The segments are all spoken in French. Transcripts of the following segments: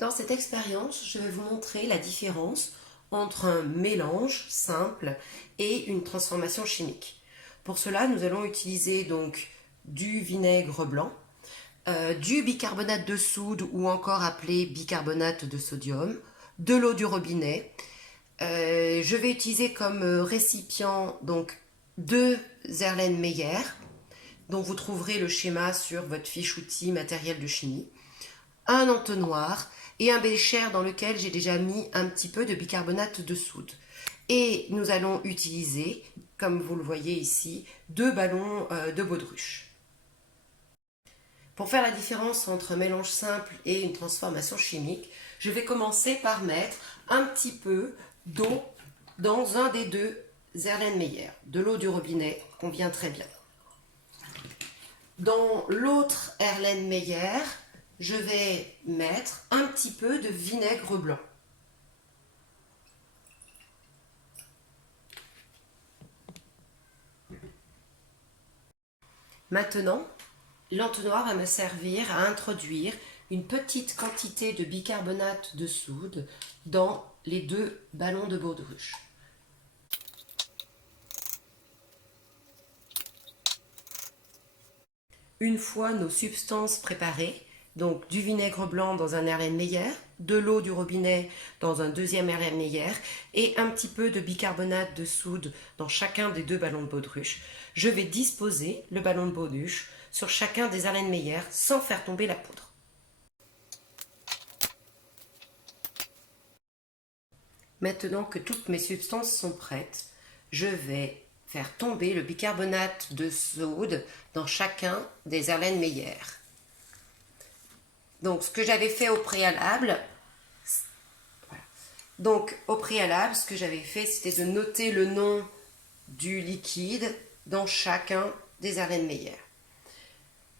Dans cette expérience, je vais vous montrer la différence entre un mélange simple et une transformation chimique. Pour cela, nous allons utiliser donc du vinaigre blanc, du bicarbonate de soude ou encore appelé bicarbonate de sodium, de l'eau du robinet. Je vais utiliser comme récipient donc 2 Erlenmeyer, dont vous trouverez le schéma sur votre fiche outil matériel de chimie, un entonnoir et un bécher dans lequel j'ai déjà mis un petit peu de bicarbonate de soude. Et nous allons utiliser, comme vous le voyez ici, 2 ballons de baudruche. Pour faire la différence entre un mélange simple et une transformation chimique, je vais commencer par mettre un petit peu d'eau dans un des 2 Erlenmeyer. De l'eau du robinet convient très bien. Dans l'autre Erlenmeyer, je vais mettre un petit peu de vinaigre blanc. Maintenant, l'entonnoir va me servir à introduire une petite quantité de bicarbonate de soude dans les 2 ballons de baudruche. Une fois nos substances préparées, donc du vinaigre blanc dans un Erlenmeyer, de l'eau du robinet dans un deuxième Erlenmeyer et un petit peu de bicarbonate de soude dans chacun des 2 ballons de baudruche, je vais disposer le ballon de baudruche sur chacun des Erlenmeyer sans faire tomber la poudre. Maintenant que toutes mes substances sont prêtes, je vais faire tomber le bicarbonate de soude dans chacun des Erlenmeyer. Donc, ce que j'avais fait au préalable, ce que j'avais fait, c'était de noter le nom du liquide dans chacun des Erlenmeyer.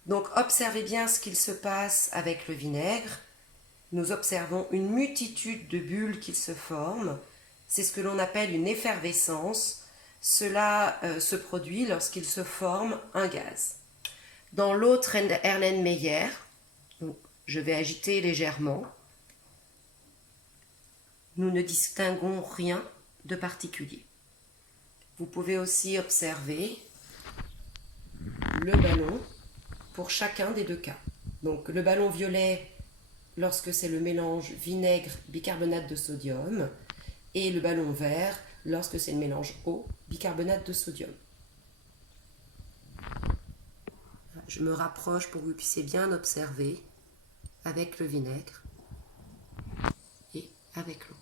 Donc, observez bien ce qu'il se passe avec le vinaigre. Nous observons une multitude de bulles qui se forment. C'est ce que l'on appelle une effervescence. Cela se produit lorsqu'il se forme un gaz. Dans l'autre Erlenmeyer, je vais agiter légèrement. Nous ne distinguons rien de particulier. Vous pouvez aussi observer le ballon pour chacun des 2 cas. Donc le ballon violet lorsque c'est le mélange vinaigre-bicarbonate de sodium et le ballon vert lorsque c'est le mélange eau-bicarbonate de sodium. Je me rapproche pour que vous puissiez bien observer avec le vinaigre et avec l'eau.